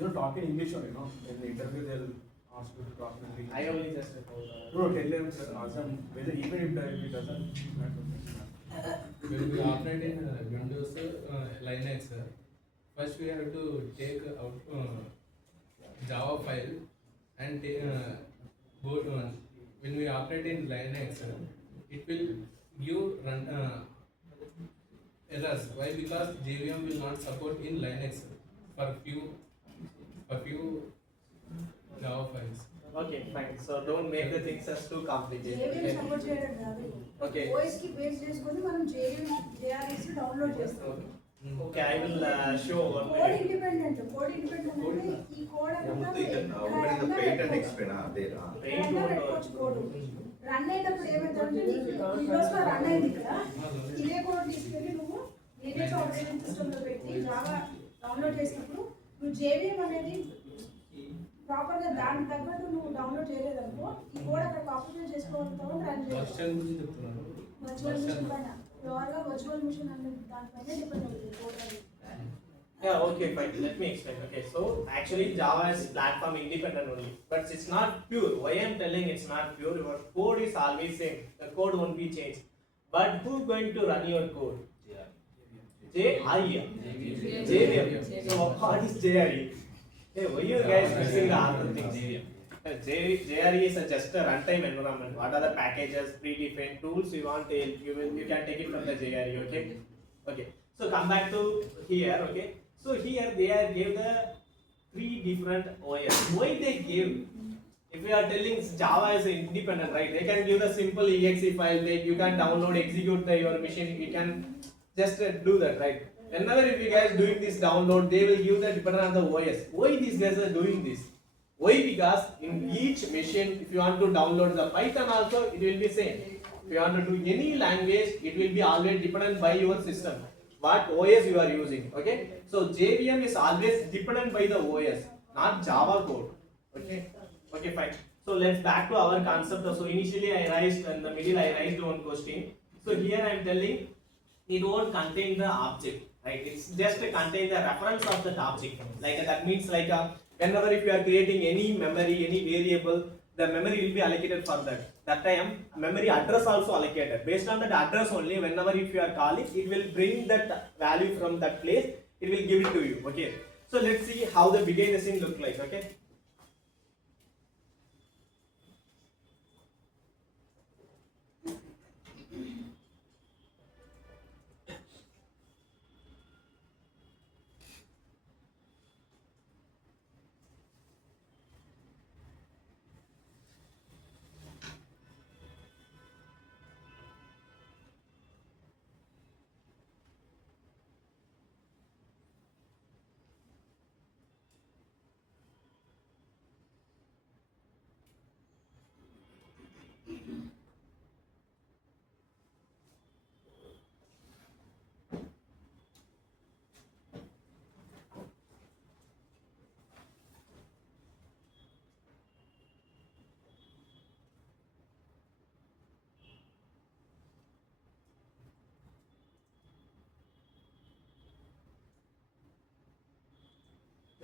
You talk in English or in the interview they'll ask you to talk in English. I only just told. No, tell them awesome. Whether even if it doesn't. when we operate in Windows Linux, first we have to take out Java file and go when we operate in Linux, it will give run errors. Why? Because JVM will not support in Linux for few Java files. Okay, fine. So don't make the things as too complicated. JVM support చేయడం కాదు. Okay. OS కి base చేసుకొని మనం JVM JRS download చేస్తాం. Okay, I will show one code minute. Independent అంటే ఈ code అంతా Open the page and explain there. Paint won't పెట్టుకోవచ్చు. కోడ్ రన్ అయ్యేటప్పుడు ఏమైందంటే నీకు విండోస్ లో రన్ అయింది ఇక్కడ ఇదే కోడ్ తీసుకెళ్ళి నువ్వు లినక్స్ ఆపరేటింగ్ సిస్టమ్ లో పెట్టి జావా డౌన్లోడ్ చేసినప్పుడు నువ్వు జేవిఎం అనేది ప్రాపర్ గా దానికి తగ్గట్టు నువ్వు డౌన్లోడ్ చేయలేదనుకో ఈ కోడ్ అక్కడ కాపీ చేసుకోగలుగుతావు రన్ వర్షన్ గురించి చెప్తున్నారు. వర్చువల్ మిషన్ పైన ప్యూర్ గా వర్చువల్ మిషన్ అనేది దానిపైన డిపెండ్ అవుతుంది కోడ్ అనేది. Yeah, okay, fine. Let me explain. Okay, so actually Java is platform independent only, but it's not pure. Why I'm telling it's not pure? Your code is always same. The code won't be changed. But who going to run your code? JVM. So what is JRE? Hey, why you guys missing the other things? JRE is just a runtime environment. What are the packages, predefined tools you want? You can take it from the JRE. Okay. Okay. So come back to here. Okay. So here they are gave the 3 different OS. Why they gave? If we are telling Java is independent, right? They can give the simple exe file. You can download, execute your machine. You can just do that, right? Whenever if you guys doing this download, they will give the dependent on the OS. Why these guys are doing this? Why? Because in each machine, if you want to download the Python also, it will be same. If you want to do any language, it will be always dependent by your system. What OS you are using, okay? So JVM is always dependent by the OS, not Java code, okay? Okay, fine. So let's back to our concept. So initially I raised in the middle I raised one question. So here I am telling it won't contain the object, right? It's just contain the reference of that object. Like that means like whenever if you are creating any memory, any variable, the memory will be allocated for that. That time memory address also allocated. Based on that address only, whenever if you are calling, it will bring that value from that place. It will give it to you. Okay. So let's see how the behind the scene look like. Okay.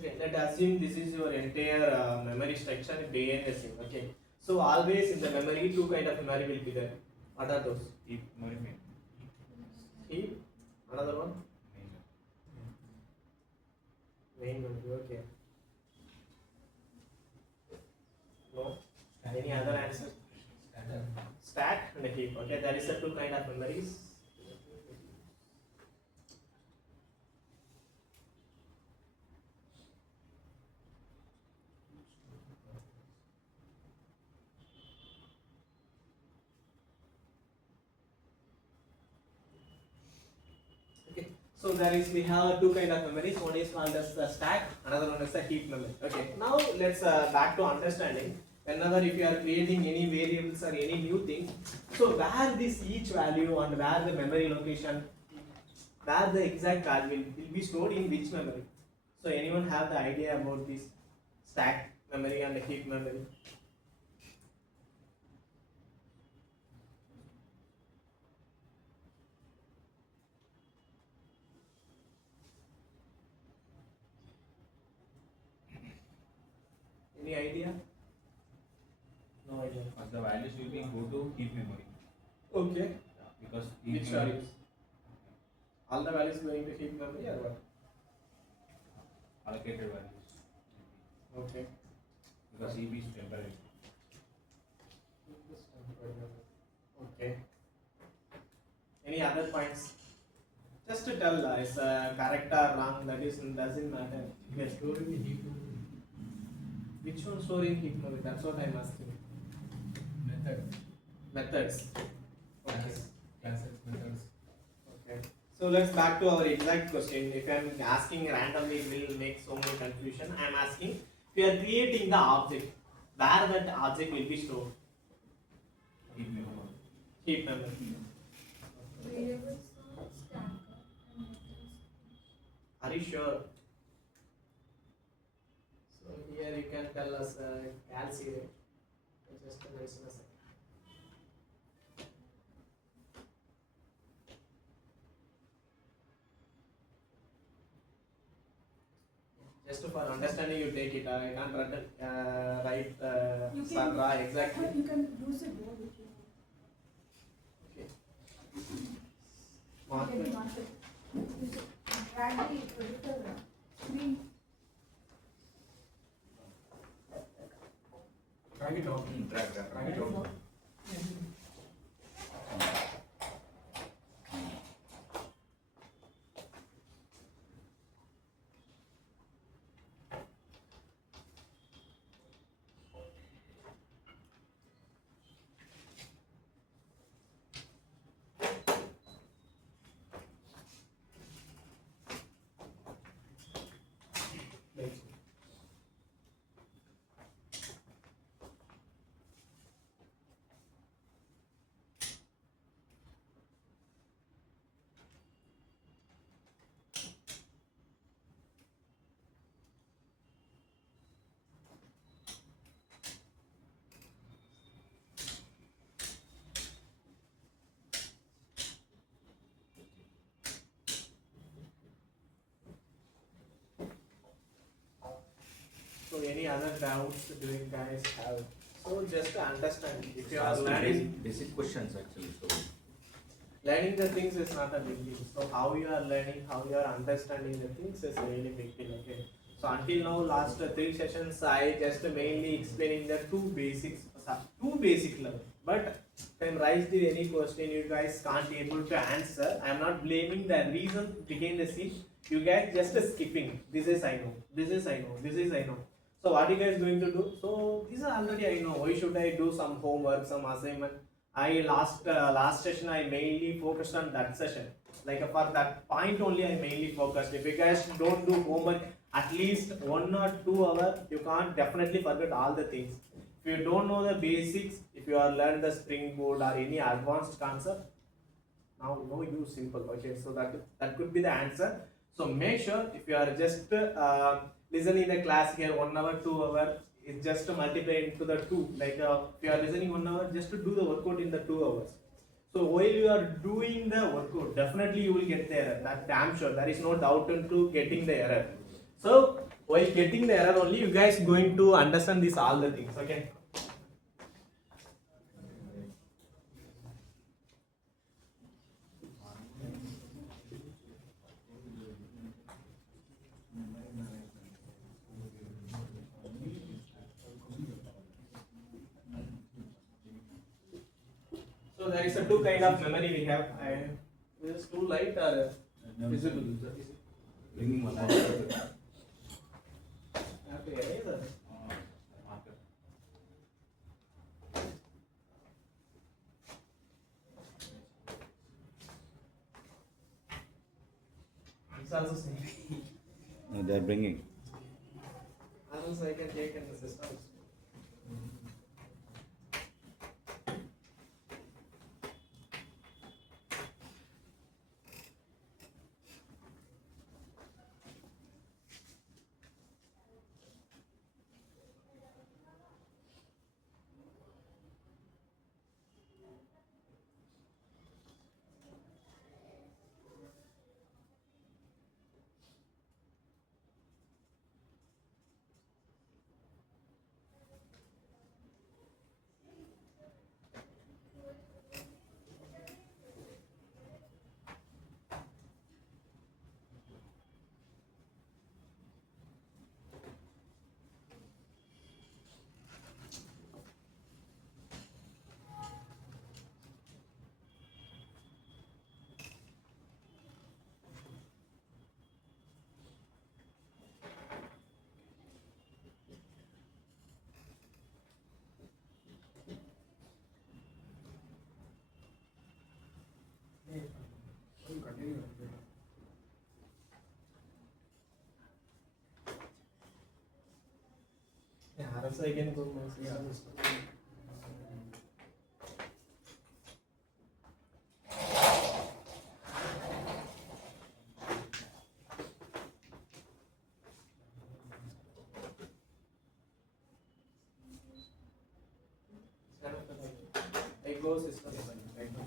Okay, let's assume this is your entire memory structure behind the scene. Okay, so always in the memory, 2 kind of memory will be there. What are those? Heap memory main. Heap. Another one. Main. Main memory. Okay. No. Any other answer? Stack and a heap. Okay, that is the 2 kind of memories. So there is we have 2 kind of memories. One is called as the stack, another one is the heap memory. Okay. Now let's back to understanding. Whenever if you are creating any variables or any new thing, so where this each value and where the memory location, where the exact value will be stored in which memory. So anyone have the idea about this stack memory and the heap memory? Any idea? No idea. The values will be go to heap memory. Okay. Because heap Which memory, values? All the values going to heap memory or what? allocated values. Okay. Because heap is temporary. Okay. Any other points? Just to tell is correct or wrong, that is doesn't matter. Yes. Which one storing heap memory? That's what I'm asking. Method. Methods. Okay. Classes, methods. Okay. So let's back to our exact question. If I'm asking randomly, it will make so much confusion. I'm asking, we are creating the object. Where that object will be stored? Heap member. Variables are stacker and methods. Are you sure? So here you can tell us calculate. Just mention a second. Just for understanding, you take it. I can't write You can- Sandra exactly. You can use a board if you want. Okay. You can mark it. Use it. Drag the projector screen. Drag it out. Drag it out. So any other doubts do you guys have? So just to understand, if you are Ask the learning, basic questions actually. So learning the things is not a big deal. So how you are learning, how you are understanding the things is really big deal. Okay. So until now, last 3 sessions, I just mainly explaining the two basic level. But when raised any question, you guys can't able to answer. I am not blaming the reason behind the scene. You guys just skipping. This is I know. This is I know. This is I know. So what you guys going to do? So this is already I know. Why should I do some homework, some assignment? I last session I mainly focused on that session. Like for that point only I mainly focused. If you guys don't do homework at least 1 or 2 hours, you can't definitely forget all the things. If you don't know the basics, if you are learn the springboard or any advanced concept, now no use simple. Okay, so that could be the answer. So make sure if you are just listening the class here 1 hour, 2 hours, it's just to multiply into the 2. Like if you are listening 1 hour, just to do the workout in the 2 hours. So while you are doing the workout, definitely you will get the error. That's damn sure. There is no doubt into getting the error. So while getting the error only, you guys going to understand this all the things. Okay. So there is a 2 kind of memory we have. Is this too light or visible? bringing one more. I have to erase it. It's also same. No, they are bringing. Also I can take in the system. Yeah, also I can go my system. show system right now.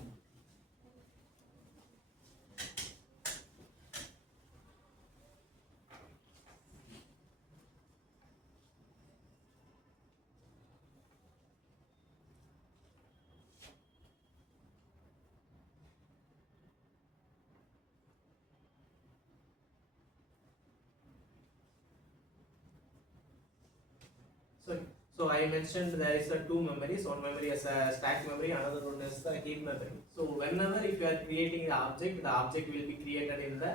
So, so I mentioned there is a two memories. One memory is a stack memory, another one is the heap memory. So whenever if you are creating the object will be created in the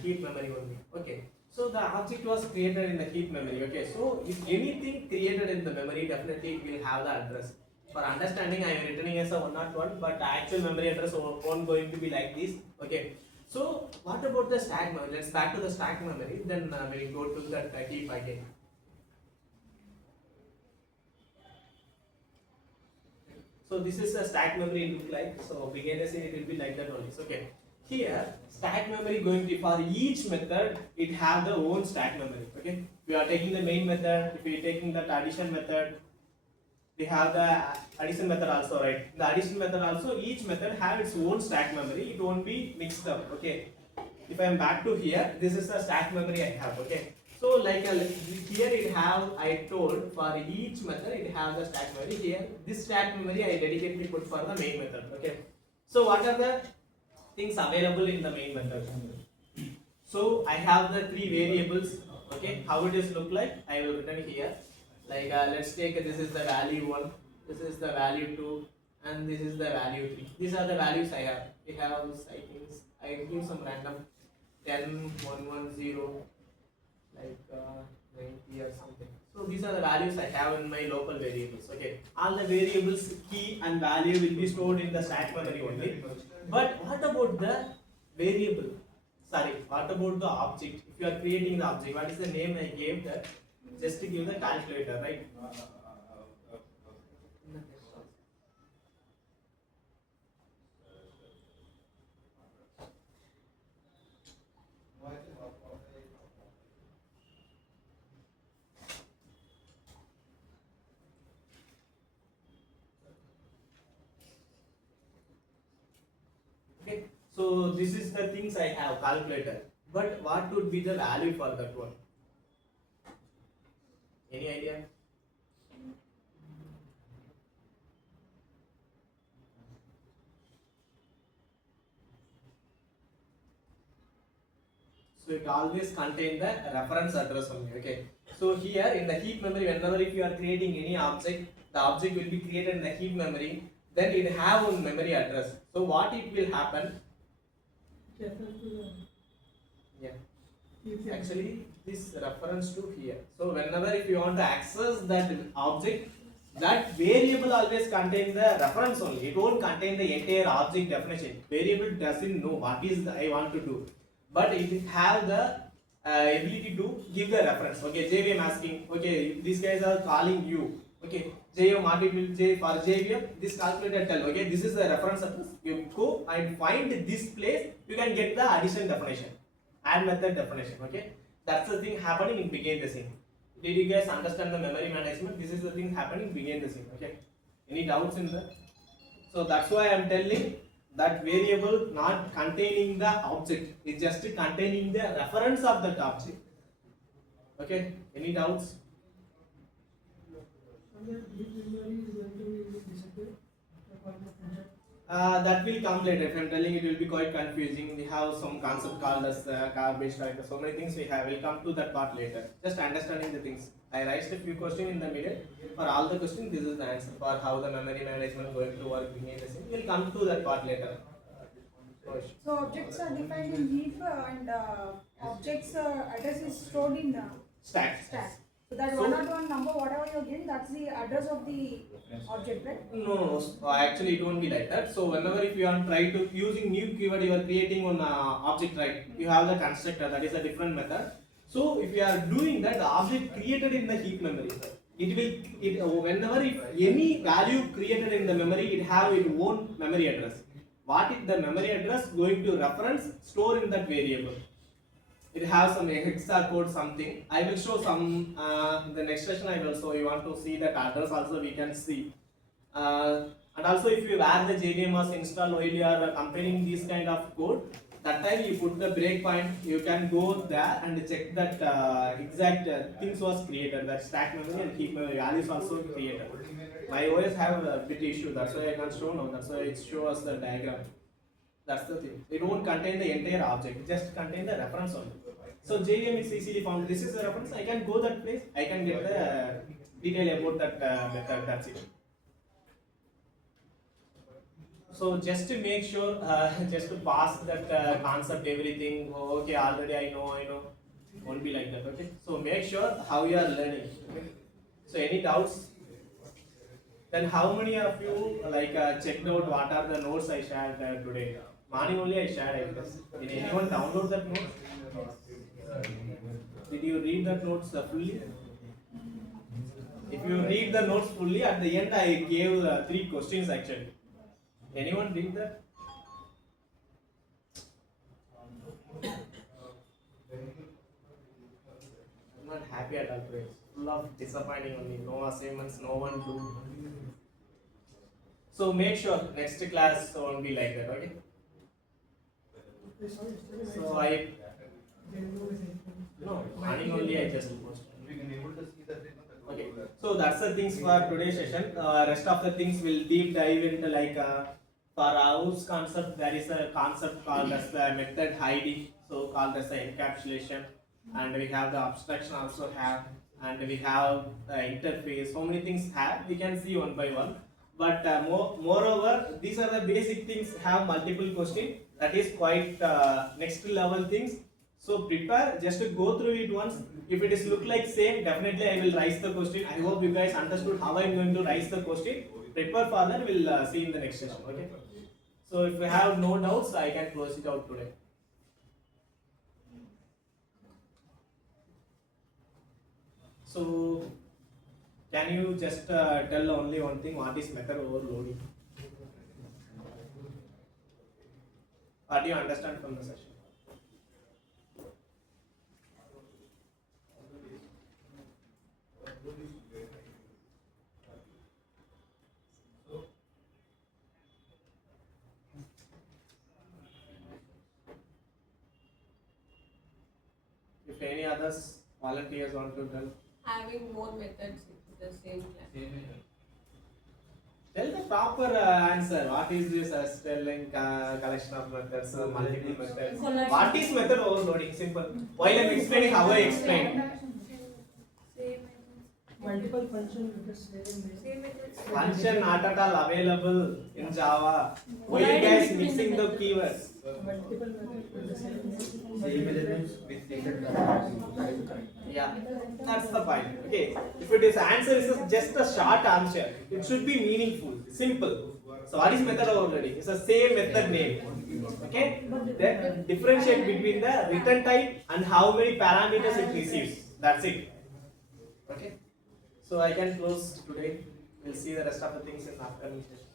heap memory only. Okay. So the object was created in the heap memory. Okay. So if anything created in the memory, definitely it will have the address. For understanding, I am returning as a 101, but the actual memory address won't going to be like this. Okay. So what about the stack memory? Let's back to the stack memory. Then we'll go to that heap again. So this is a stack memory look like. So beginners it will be like that only. So, okay. Here stack memory going to for each method it have the own stack memory. Okay. We are taking the main method. If we are taking that addition method, we have the addition method also, right? The addition method also each method have its own stack memory. It won't be mixed up. Okay. If I am back to here, this is the stack memory I have. Okay. So like here it have I told for each method it have the stack memory. Here this stack memory I dedicatedly put for the main method. Okay. So what are the things available in the main method? So I have the three variables. Okay. How it is look like? I will written here. Like let's take this is the value 1, this is the value 2, and this is the value 3. These are the values I have. We have I think I give some random 10, 110. Like 90 or something. So these are the values I have in my local variables. Okay, all the variables key and value will be stored in the stack memory only. But what about the variable? Sorry, what about the object? If you are creating the object, what is the name I gave that? Just to give the calculator, right? Okay, so this is the things I have calculator. But what would be the value for that one? Any idea? So it always contain the reference address only. Okay. So here in the heap memory, whenever if you are creating any object, the object will be created in the heap memory. Then it have one memory address. So what it will happen? Yeah. Actually, this reference to here. So whenever if you want to access that object, that variable always contains the reference only. It won't contain the entire object definition. Variable doesn't know what is the, I want to do, but it have the ability to give the reference. Okay, JVM asking. Okay, these guys are calling you. Okay, JVM what it will J for JVM. This calculator tell. Okay, this is the reference address. You go and find this place. You can get the addition definition, add method definition. Okay, that's the thing happening in begin the scene. Did you guys understand the memory management? This is the thing happening behind the scene. Okay. Any doubts in that? So that's why I am telling that variable not containing the object. It's just containing the reference of that object. Okay. Any doubts? That will come later. If I'm telling it will be quite confusing. We have some concept called as garbage collector. So many things we have. We'll come to that part later. Just understanding the things. I raised a few questions in the middle. For all the questions, this is the answer for how the memory management going to work behind the scene. We'll come to that part later. So objects are defined in heap and objects address is stored in Stack. stack. So that So- 101 number, whatever you're giving, that's the address of the object, right? No, actually it won't be like that. So whenever if you are try to using new keyword, you are creating one object, right? You have the constructor, that is a different method. So if you are doing that, the object created in the heap memory, whenever if any value created in the memory, it have its own memory address. What is the memory address going to reference store in that variable? It has some hexa code something. I will show some the next session. I will show. You want to see that address also we can see. And also if you where the JVM was installed while you are comparing this kind of code, that time you put the breakpoint, you can go there and check that exact things was created, that stack memory and heap memory values also created. My OS have a bit issue, that's why I can show now, that's why it shows the diagram. That's the thing. They don't contain the entire object, it just contain the reference only. So JVM is easily found. This is the reference. I can go that place. I can get the detail about that method. That's it. So just to make sure, just to pass that concept, everything. Oh, okay, already I know. Won't be like that. Okay. So make sure how you are learning. Okay? So any doubts? Then how many of you like checked out what are the notes I shared today? Morning only I shared, I guess. Did anyone download that note? Did you read the notes fully? If you read the notes fully, at the end I gave 3 questions actually. Anyone read that? I'm not happy at all today. Full of disappointing only. No assignments, no one do. So make sure next class won't be like that, okay? So I no morning only I just posted. Okay, so that's the things for today's session. Rest of the things will deep dive into like for house concept. There is a concept called as the method hiding, so called as the encapsulation, and we have the abstraction also have, and we have the interface. So many things have. We can see one by one. But moreover, these are the basic things. Have multiple questions. That is quite next level things. So prepare just to go through it once. If it is look like same, definitely I will raise the question. I hope you guys understood how I am going to raise the question. Prepare for that. We'll see in the next session. Okay. So if you have no doubts, I can close it out today. So can you just tell only one thing? What is method overloading? What do you understand from the session? If any others volunteers want to tell, Having more methods in the same class. tell the proper answer. What is this telling collection of methods, multiple methods? What is method overloading? Simple. While I am explaining how I explained. Multiple functions with the same name. Function not at all available in Java. Why you guys mixing the keywords? Multiple methods with the same name. Same elements with different parameters. Yeah, that's the point. Okay, if it is answer is just a short answer, it should be meaningful, simple. So what is method overloading? It's the same method name. Okay, then differentiate between the return type and how many parameters it receives. That's it. Okay, so I can close today. We'll see the rest of the things in the upcoming session.